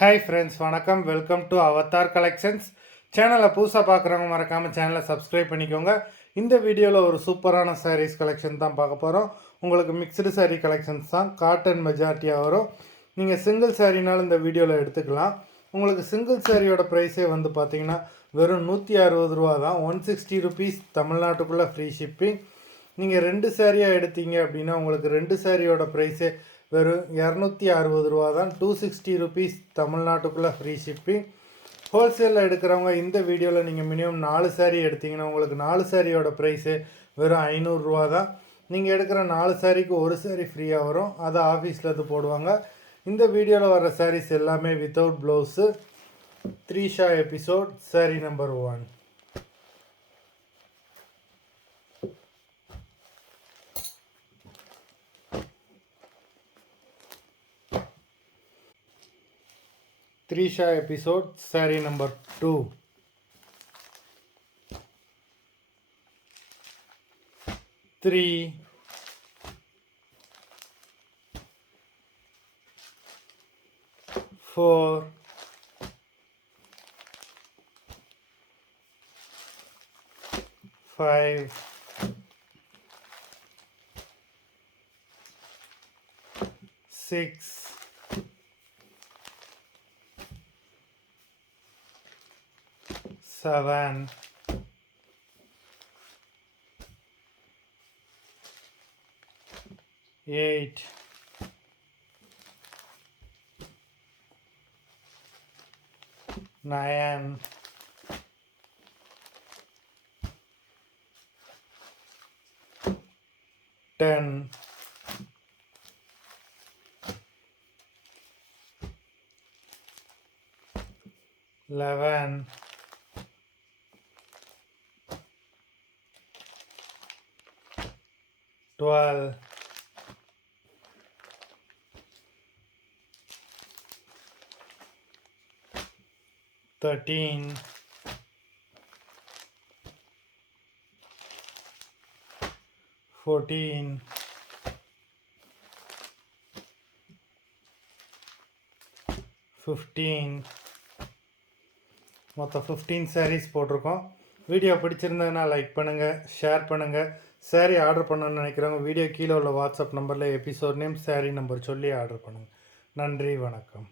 Hi friends, வணக்கம். Welcome to Avatar collections. சேனலை புதுசாக பார்க்குறவங்க மறக்காமல் சேனலை சப்ஸ்கிரைப் பண்ணிக்கோங்க. இந்த வீடியோவில் ஒரு சூப்பரான சாரீஸ் கலெக்ஷன் தான் பார்க்க போகிறோம். உங்களுக்கு மிக்சடு சாரீ கலெக்ஷன்ஸ் தான், காட்டன் மெஜாரிட்டியாக வரும். நீங்கள் சிங்கிள் சாரீனாலும் இந்த வீடியோவில் எடுத்துக்கலாம். உங்களுக்கு சிங்கிள் சாரியோட ப்ரைஸே வந்து பார்த்தீங்கன்னா வெறும் 160 ரூபா தான். 160 ருபீஸ் தமிழ்நாட்டுக்குள்ளே ஃப்ரீ ஷிப்பிங். நீங்கள் 2 சாரியாக எடுத்தீங்க அப்படின்னா உங்களுக்கு 2 சாரியோட ப்ரைஸே வெறும் 260 ரூபா தான். 260 ருபீஸ் தமிழ்நாட்டுக்குள்ளே ஃப்ரீ ஷிப்பிங். ஹோல்சேலில் எடுக்கிறவங்க இந்த வீடியோவில் நீங்கள் மினிமம் 4 சாரீ எடுத்திங்கன்னா உங்களுக்கு 4 சாரியோட ப்ரைஸு வெறும் 500 ரூபா தான். நீங்கள் எடுக்கிற 4 சாரிக்கு ஒரு சாரீ ஃப்ரீயாக வரும். அதை ஆஃபீஸில் இது போடுவாங்க. இந்த வீடியோவில் வர சாரீஸ் எல்லாமே without blouse. 3 Shah episode sari number 1. Trisha episode, saree number 2. Three, 4, 5, 6, 7, 8, 9, 10, 11, 12, 13, 14, 15. மொத்தம் 15 சாரீஸ் போட்டிருக்கோம். வீடியோ பிடிச்சிருந்ததுன்னா லைக் பண்ணுங்கள், ஷேர் பண்ணுங்கள். சாரீ ஆர்டர் பண்ணணும்னு நினைக்கிறவங்க வீடியோ கீழே உள்ள வாட்ஸ்அப் நம்பரில் எபிசோட் நேம், சாரீ நம்பர் சொல்லி ஆர்டர் பண்ணுங்கள். நன்றி, வணக்கம்.